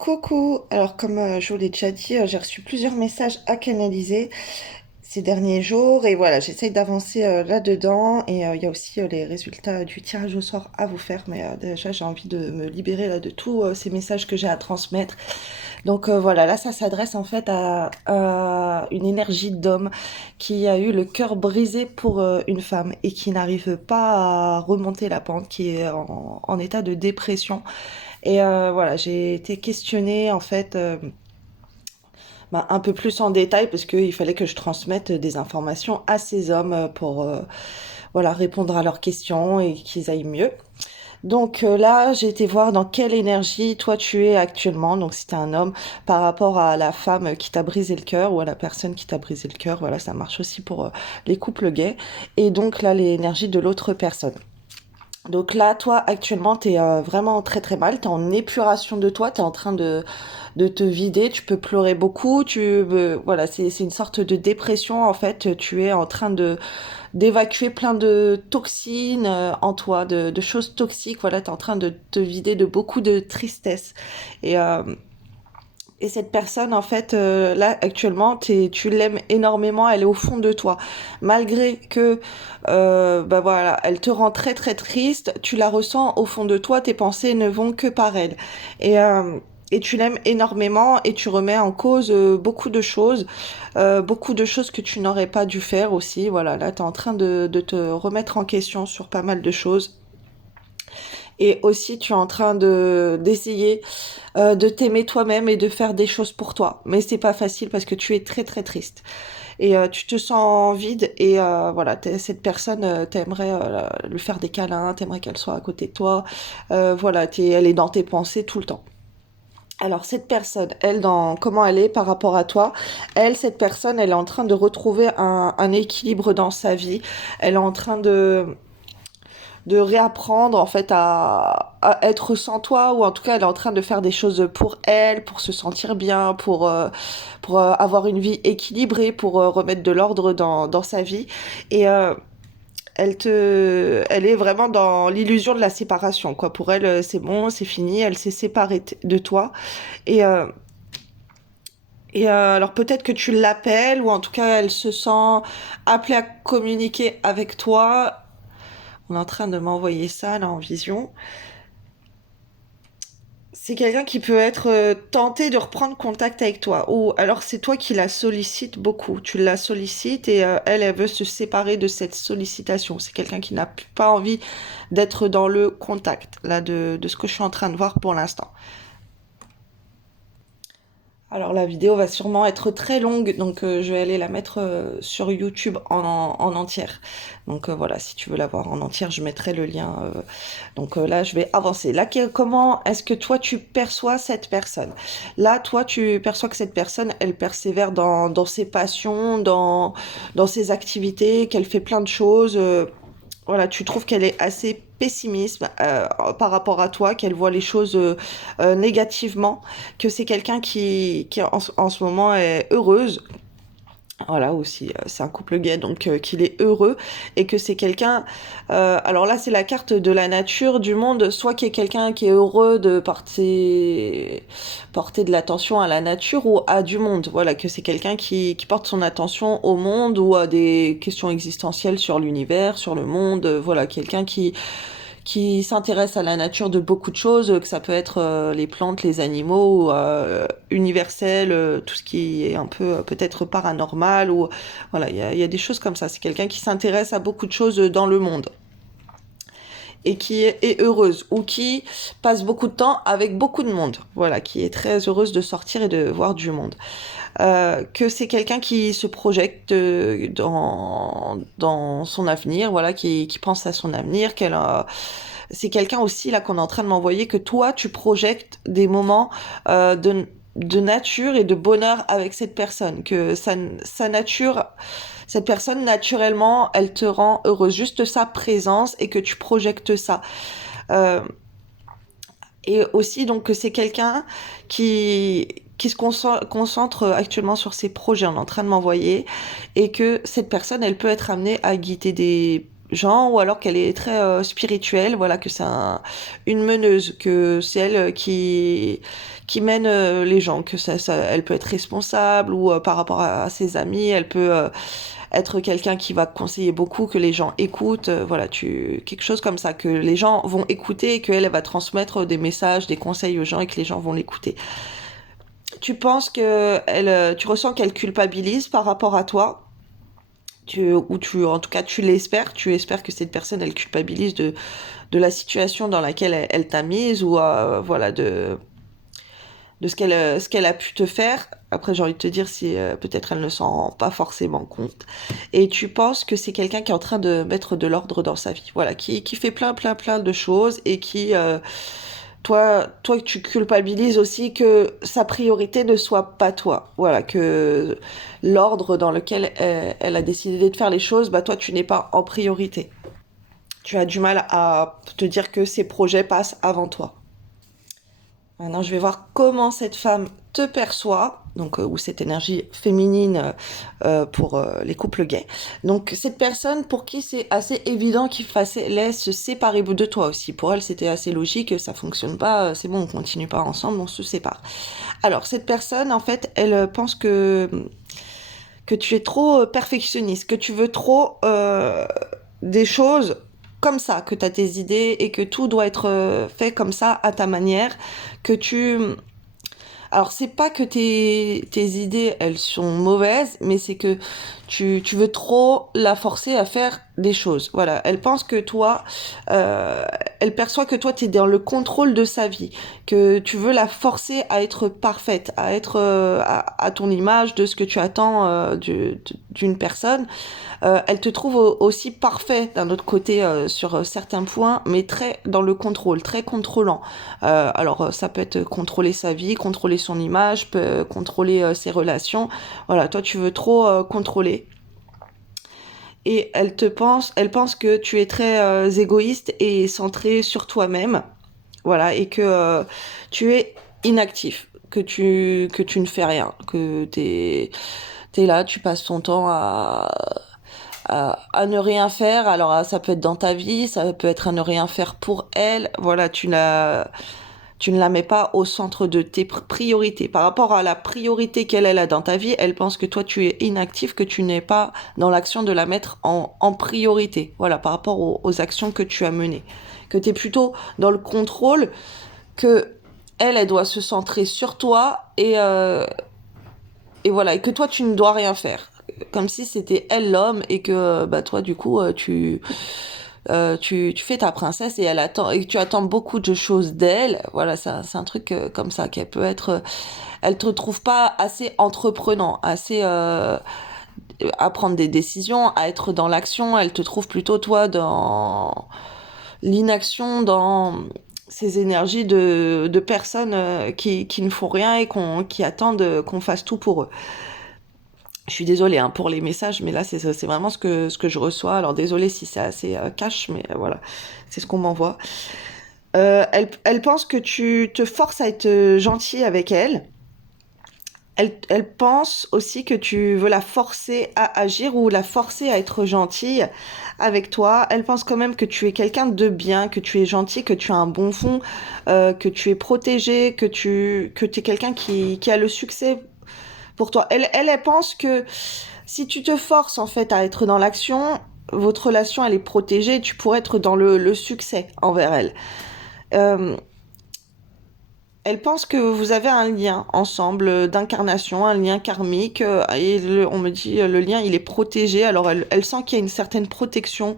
Coucou, alors comme je vous l'ai déjà dit, j'ai reçu plusieurs messages à canaliser ces derniers jours et voilà, j'essaye d'avancer là-dedans et il y a aussi les résultats du tirage au sort à vous faire, mais déjà j'ai envie de me libérer là de tous ces messages que j'ai à transmettre. Donc voilà, là ça s'adresse en fait à une énergie d'homme qui a eu le cœur brisé pour une femme et qui n'arrive pas à remonter la pente, qui est en état de dépression. Et voilà, j'ai été questionnée en fait un peu plus en détail parce qu'il fallait que je transmette des informations à ces hommes pour voilà, répondre à leurs questions et qu'ils aillent mieux. Donc là, j'ai été voir dans quelle énergie toi tu es actuellement, donc si t'es un homme, par rapport à la femme qui t'a brisé le cœur ou à la personne qui t'a brisé le cœur. Voilà, ça marche aussi pour les couples gays. Et donc là, l'énergie de l'autre personne. Donc là, toi, actuellement, t'es vraiment très très mal, t'es en épuration de toi, t'es en train de te vider, tu peux pleurer beaucoup, voilà, c'est une sorte de dépression, en fait, tu es en train d'évacuer plein de toxines en toi, de choses toxiques, voilà, t'es en train de te vider de beaucoup de tristesse. Et, euh, et cette personne, en fait, là, actuellement, tu l'aimes énormément, elle est au fond de toi. Malgré que, bah voilà, elle te rend très très triste, tu la ressens au fond de toi, tes pensées ne vont que par elle. Et, euh, et tu l'aimes énormément et tu remets en cause beaucoup de choses que tu n'aurais pas dû faire aussi. Voilà, là, tu es en train de te remettre en question sur pas mal de choses. Et aussi, tu es en train d'essayer de t'aimer toi-même et de faire des choses pour toi. Mais c'est pas facile parce que tu es très très triste et tu te sens vide et voilà, cette personne, t'aimerais lui faire des câlins, t'aimerais qu'elle soit à côté de toi. Voilà, elle est dans tes pensées tout le temps. Alors cette personne, elle, dans comment elle est par rapport à toi, cette personne, elle est en train de retrouver un équilibre dans sa vie. Elle est en train de réapprendre en fait à être sans toi, ou en tout cas elle est en train de faire des choses pour elle, pour se sentir bien, pour avoir une vie équilibrée, pour remettre de l'ordre dans sa vie. Et elle est vraiment dans l'illusion de la séparation, quoi. Pour elle, c'est bon, c'est fini, elle s'est séparée de toi. Et, euh, alors peut-être que tu l'appelles, ou en tout cas elle se sent appelée à communiquer avec toi. On est en train de m'envoyer ça là en vision. C'est quelqu'un qui peut être tenté de reprendre contact avec toi. Ou alors c'est toi qui la sollicites beaucoup. Tu la sollicites et elle veut se séparer de cette sollicitation. C'est quelqu'un qui n'a pas envie d'être dans le contact, là, de ce que je suis en train de voir pour l'instant. Alors la vidéo va sûrement être très longue, donc je vais aller la mettre sur YouTube en entière. Donc voilà, si tu veux la voir en entière, je mettrai le lien. Donc là, je vais avancer. Là, comment est-ce que toi, tu perçois cette personne? Là, toi, tu perçois que cette personne, elle persévère dans ses passions, dans ses activités, qu'elle fait plein de choses. Voilà, tu trouves qu'elle est assez pessimiste par rapport à toi, qu'elle voit les choses négativement, que c'est quelqu'un qui en ce moment est heureuse. Voilà aussi, c'est un couple gay, donc qu'il est heureux et que c'est quelqu'un. Alors là, c'est la carte de la nature, du monde, soit qui est quelqu'un qui est heureux de porter de l'attention à la nature ou à du monde. Voilà, que c'est quelqu'un qui porte son attention au monde ou à des questions existentielles sur l'univers, sur le monde. Voilà, quelqu'un qui s'intéresse à la nature de beaucoup de choses, que ça peut être les plantes, les animaux, universel, tout ce qui est un peu peut-être paranormal, ou voilà, il y a des choses comme ça. C'est quelqu'un qui s'intéresse à beaucoup de choses dans le monde et qui est heureuse, ou qui passe beaucoup de temps avec beaucoup de monde, voilà, qui est très heureuse de sortir et de voir du monde. Que c'est quelqu'un qui se projette dans son avenir, voilà, qui pense à son avenir, c'est quelqu'un aussi là qu'on est en train de m'envoyer, que toi tu projettes des moments de nature et de bonheur avec cette personne, que sa nature, cette personne naturellement, elle te rend heureuse, juste sa présence, et que tu projectes ça. Euh, et aussi donc que c'est quelqu'un qui se concentre actuellement sur ses projets, on est en train de m'envoyer, et que cette personne, elle peut être amenée à guider gens, ou alors qu'elle est très spirituelle, voilà, que c'est une meneuse, que c'est elle qui mène les gens, que elle peut être responsable, ou par rapport à ses amis, elle peut être quelqu'un qui va conseiller beaucoup, que les gens écoutent, voilà, quelque chose comme ça, que les gens vont écouter et qu'elle elle va transmettre des messages, des conseils aux gens et que les gens vont l'écouter. Tu penses que tu ressens qu'elle culpabilise par rapport à toi? En tout cas, tu espères que cette personne, elle culpabilise de la situation dans laquelle elle t'a mise, ou voilà, de ce qu'elle a pu te faire. Après, j'ai envie de te dire si peut-être elle ne s'en rend pas forcément compte. Et tu penses que c'est quelqu'un qui est en train de mettre de l'ordre dans sa vie, voilà, qui fait plein de choses, et qui, toi, tu culpabilises aussi que sa priorité ne soit pas toi. Voilà, que l'ordre dans lequel elle a décidé de faire les choses, bah toi, tu n'es pas en priorité. Tu as du mal à te dire que ces projets passent avant toi. Maintenant, je vais voir comment cette femme te perçoit, donc ou cette énergie féminine pour les couples gays. Donc cette personne pour qui c'est assez évident qu'il fallait se séparer de toi aussi. Pour elle, c'était assez logique, ça fonctionne pas, c'est bon, on continue pas ensemble, on se sépare. Alors cette personne, en fait, elle pense que tu es trop perfectionniste, que tu veux trop des choses comme ça, que tu as tes idées et que tout doit être fait comme ça, à ta manière, que tu... Alors, c'est pas que tes idées, elles sont mauvaises, mais c'est que tu veux trop la forcer à faire des choses. Voilà, elle pense que toi, elle perçoit que toi, tu es dans le contrôle de sa vie, que tu veux la forcer à être parfaite, à être à ton image de ce que tu attends d'une personne. Elle te trouve aussi parfait d'un autre côté sur certains points, mais très dans le contrôle, très contrôlant. Alors ça peut être contrôler sa vie, contrôler son image, contrôler ses relations. Voilà, toi tu veux trop contrôler. Et elle pense que tu es très égoïste et centré sur toi-même. Voilà, et que tu es inactif, que tu ne fais rien, que t'es là, tu passes ton temps à ne rien faire. Alors ça peut être dans ta vie, ça peut être à ne rien faire pour elle. Voilà, tu ne la mets pas au centre de tes priorités. Par rapport à la priorité qu'elle a dans ta vie, elle pense que toi tu es inactif, que tu n'es pas dans l'action de la mettre en priorité. Voilà, par rapport aux actions que tu as menées. Que tu es plutôt dans le contrôle, que elle doit se centrer sur toi, et voilà, et que toi tu ne dois rien faire, comme si c'était elle l'homme, et que bah toi du coup tu fais ta princesse, et elle attend, et que tu attends beaucoup de choses d'elle. Voilà, c'est un truc comme ça, qu'elle peut être elle te trouve pas assez entreprenant, assez à prendre des décisions, à être dans l'action. Elle te trouve plutôt toi dans l'inaction, dans ces énergies de personnes qui ne font rien et qui attendent qu'on fasse tout pour eux. Je suis désolée hein, pour les messages, mais là, c'est vraiment ce que je reçois. Alors, désolée si c'est assez cash, mais voilà, c'est ce qu'on m'envoie. Elle pense que tu te forces à être gentil avec elle. Elle pense aussi que tu veux la forcer à agir, ou la forcer à être gentille avec toi. Elle pense quand même que tu es quelqu'un de bien, que tu es gentil, que tu as un bon fond, que tu es protégé, que tu es quelqu'un qui a le succès pour toi. Elle pense que si tu te forces en fait à être dans l'action, votre relation elle est protégée, tu pourrais être dans le succès envers elle. Euh, Elle pense que vous avez un lien ensemble d'incarnation, un lien karmique, et on me dit le lien il est protégé. Alors elle sent qu'il y a une certaine protection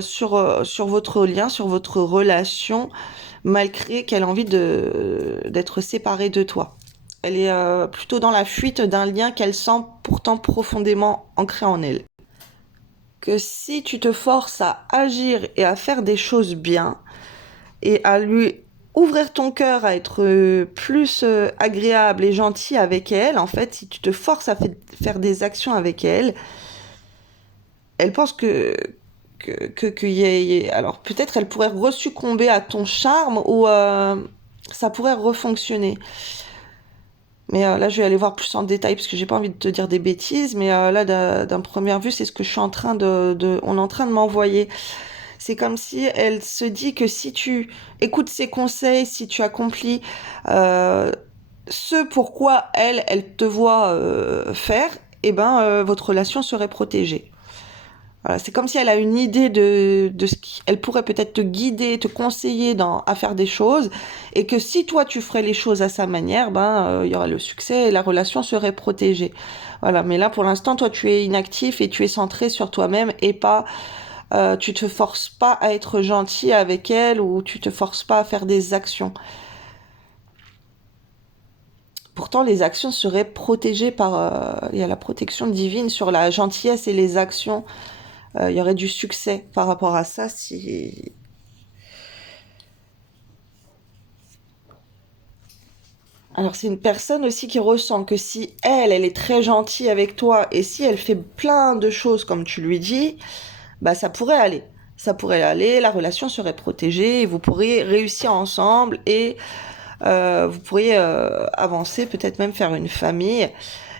sur votre lien, sur votre relation, malgré qu'elle a envie d'être séparée de toi. Elle est plutôt dans la fuite d'un lien qu'elle sent pourtant profondément ancré en elle. Que si tu te forces à agir et à faire des choses bien, et à lui ouvrir ton cœur, à être plus agréable et gentil avec elle, en fait, si tu te forces à faire des actions avec elle, elle pense alors peut-être elle pourrait resuccomber à ton charme, ou ça pourrait refonctionner. Mais là, je vais aller voir plus en détail parce que j'ai pas envie de te dire des bêtises. Mais là, d'un première vue, c'est ce que je suis en train on est en train de m'envoyer. C'est comme si elle se dit que si tu écoutes ses conseils, si tu accomplis euh, ce pourquoi elle te voit faire, eh ben, votre relation serait protégée. Voilà, c'est comme si elle a une idée de ce qu'elle pourrait peut-être te guider, te conseiller à faire des choses, et que si toi tu ferais les choses à sa manière, ben il y aura le succès et la relation serait protégée. Voilà, mais là pour l'instant toi tu es inactif et tu es centré sur toi-même et pas, tu te forces pas à être gentil avec elle ou tu te forces pas à faire des actions. Pourtant, les actions seraient protégées par... il y a la protection divine sur la gentillesse et les actions. Il y aurait du succès par rapport à ça si... Alors, c'est une personne aussi qui ressent que si elle est très gentille avec toi et si elle fait plein de choses comme tu lui dis, bah ça pourrait aller. Ça pourrait aller, la relation serait protégée et vous pourriez réussir ensemble et vous pourriez avancer, peut-être même faire une famille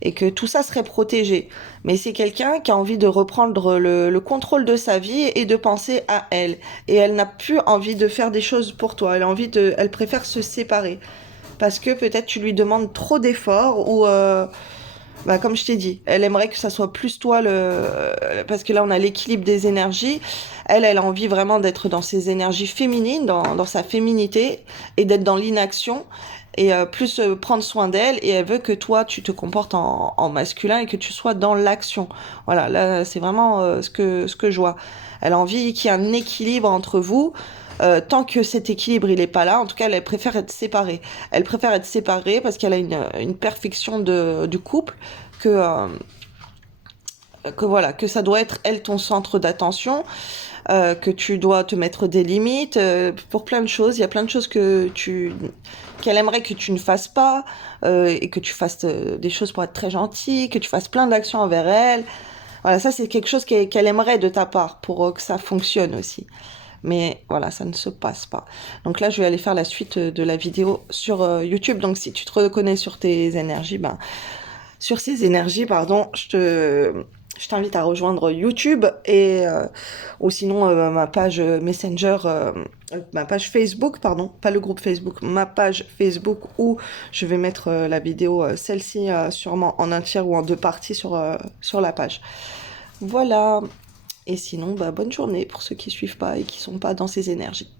et que tout ça serait protégé. Mais c'est quelqu'un qui a envie de reprendre le contrôle de sa vie et de penser à elle. Et elle n'a plus envie de faire des choses pour toi. Elle préfère se séparer. Parce que peut-être tu lui demandes trop d'efforts ou, bah, comme je t'ai dit, elle aimerait que ça soit plus toi parce que là on a l'équilibre des énergies. Elle a envie vraiment d'être dans ses énergies féminines, dans sa féminité et d'être dans l'inaction et plus prendre soin d'elle et elle veut que toi tu te comportes en masculin et que tu sois dans l'action. Voilà, là c'est vraiment ce que je vois. Elle a envie qu'il y ait un équilibre entre vous. Tant que cet équilibre il est pas là, en tout cas elle préfère être séparée. Elle préfère être séparée parce qu'elle a une perfection du couple que que voilà, que ça doit être elle ton centre d'attention, que tu dois te mettre des limites pour plein de choses. Il y a plein de choses qu'elle aimerait que tu ne fasses pas et que tu fasses des choses pour être très gentil, que tu fasses plein d'actions envers elle. Voilà, ça c'est quelque chose qu'elle aimerait de ta part pour que ça fonctionne aussi. Mais voilà, ça ne se passe pas. Donc là, je vais aller faire la suite de la vidéo sur YouTube. Donc si tu te reconnais sur tes énergies, ben, sur ces énergies, pardon, je t'invite à rejoindre YouTube et ou sinon ma page Messenger, ma page Facebook, pardon, pas le groupe Facebook, ma page Facebook où je vais mettre la vidéo, celle-ci sûrement en un tiers ou en deux parties sur la page. Voilà. Et sinon, bah, bonne journée pour ceux qui suivent pas et qui sont pas dans ces énergies.